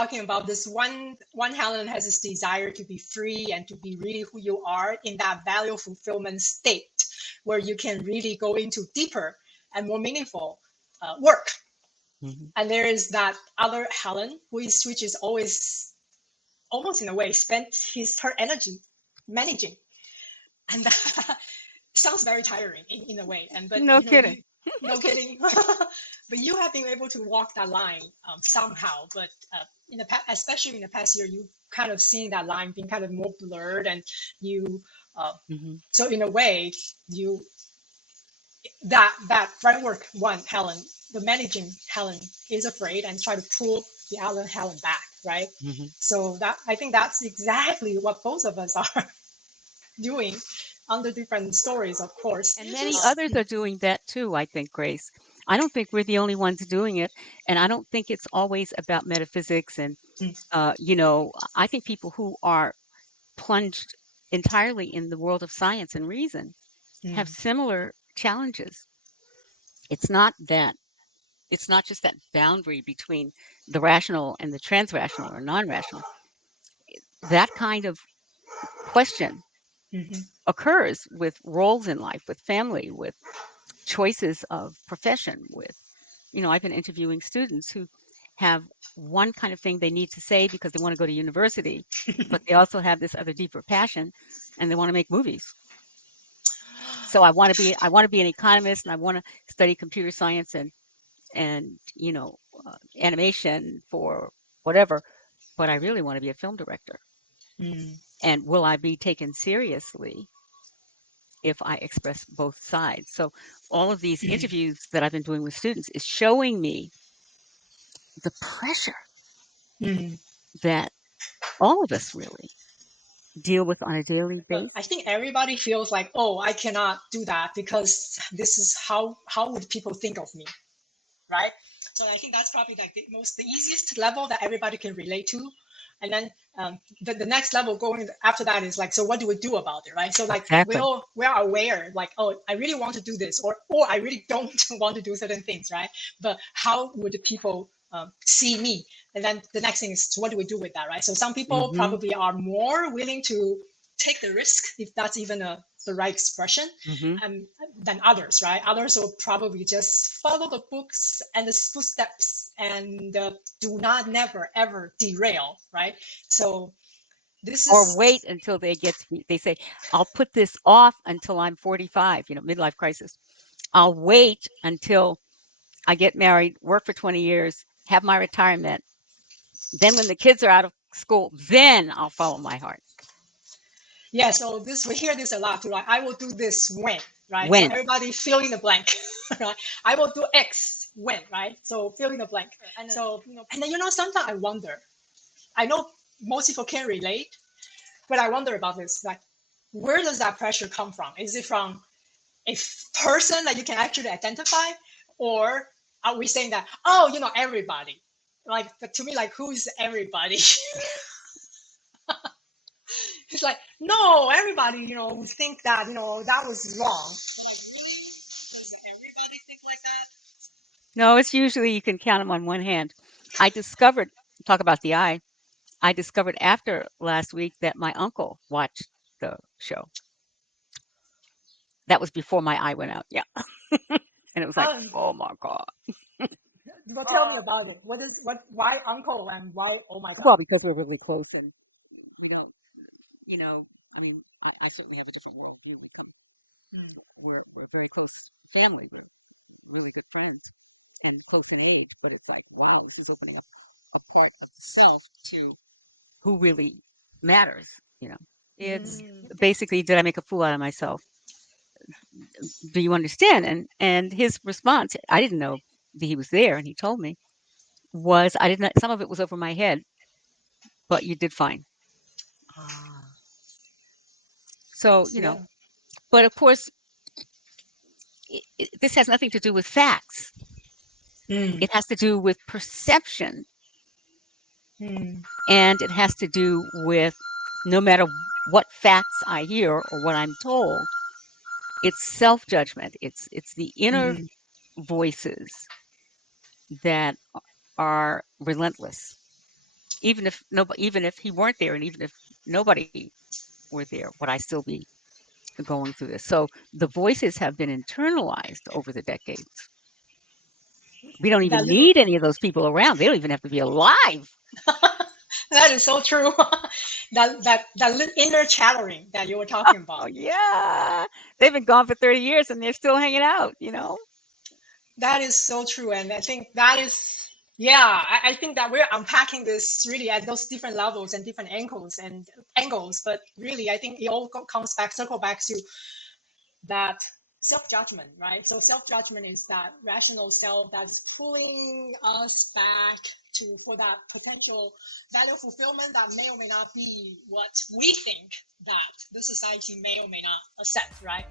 talking about this one Helen has this desire to be free and to be really who you are in that value fulfillment state where you can really go into deeper and more meaningful work. And there is that other Helen which is always almost in a way spent her energy managing, and that sounds very tiring in a way. And but No kidding. no kidding. But you have been able to walk that line somehow. But in the past, especially in the past year, you kind of seen that line being kind of more blurred, and you. So in a way, you that framework one Helen, the managing Helen is afraid and try to pull the other Helen back, right? So that I think that's exactly what both of us are doing under different stories, of course. And many others are doing that too, I think, Grace. I don't think we're the only ones doing it. And I don't think it's always about metaphysics. And, I think people who are plunged entirely in the world of science and reason have similar challenges. It's not just that boundary between the rational and the transrational or non-rational. That kind of question occurs with roles in life, with family, with choices of profession, with, I've been interviewing students who have one kind of thing they need to say because they want to go to university, but they also have this other deeper passion and they want to make movies. So I want to be an economist and I want to study computer science and animation for whatever, but I really want to be a film director. And will I be taken seriously if I express both sides? So all of these interviews that I've been doing with students is showing me the pressure that all of us really deal with on a daily basis. I think everybody feels like, oh, I cannot do that because this is how would people think of me, right? So I think that's probably like the easiest level that everybody can relate to. And then the next level going after that is like, so what do we do about it, right? So like Exactly. we're aware, like, oh, I really want to do this, or I really don't want to do certain things, right? But how would people see me? And then the next thing is, so what do we do with that, right? So some people probably are more willing to take the risk, if that's even the right expression, than others, right? Others will probably just follow the books and the footsteps and do not never ever derail, right? So this is, or wait until they say, I'll put this off until I'm 45, midlife crisis. I'll wait until I get married, work for 20 years, have my retirement. Then when the kids are out of school, then I'll follow my heart. Yeah, so we hear this a lot too, right? I will do this when, right? When? So everybody fill in the blank, right? I will do X when, right? So fill in the blank. And so, and then, sometimes I wonder, I know most people can relate, but I wonder about this, like, where does that pressure come from? Is it from a person that you can actually identify, or are we saying that, oh, everybody? Like, but to me, like, who's everybody? It's like, no, everybody, think that, that was wrong. But like, really? Does everybody think like that? No, it's usually you can count them on one hand. Talk about the eye. I discovered after last week that my uncle watched the show. That was before my eye went out. Yeah. And it was like, oh my God. Well, tell me about it. Why uncle and why, oh my God? Well, because we're really close and we don't, I mean, I certainly have a different world. We're very close family. We're really good friends and close in age, but it's like, wow, this is opening up a part of the self to who really matters. It's basically, did I make a fool out of myself? Do you understand? And his response, I didn't know that he was there, and he told me, was I didn't. Some of it was over my head, but you did fine. So but of course, this has nothing to do with facts. It has to do with perception, and it has to do with no matter what facts I hear or what I'm told, it's self-judgment. It's the inner voices that are relentless. even if he weren't there, and even if nobody were there, would I still be going through this? So the voices have been internalized over the decades. We don't That even little need any of those people around. They don't even have to be alive. that is so true. That inner chattering that you were talking about. Oh yeah, they've been gone for 30 years and they're still hanging out. That is so true. And I think that is, yeah, I think that we're unpacking this really at those different levels and different angles. But really, I think it all circle back to that self-judgment, right? So self-judgment is that rational self that's pulling us back to for that potential value fulfillment that may or may not be what we think that the society may or may not accept, right?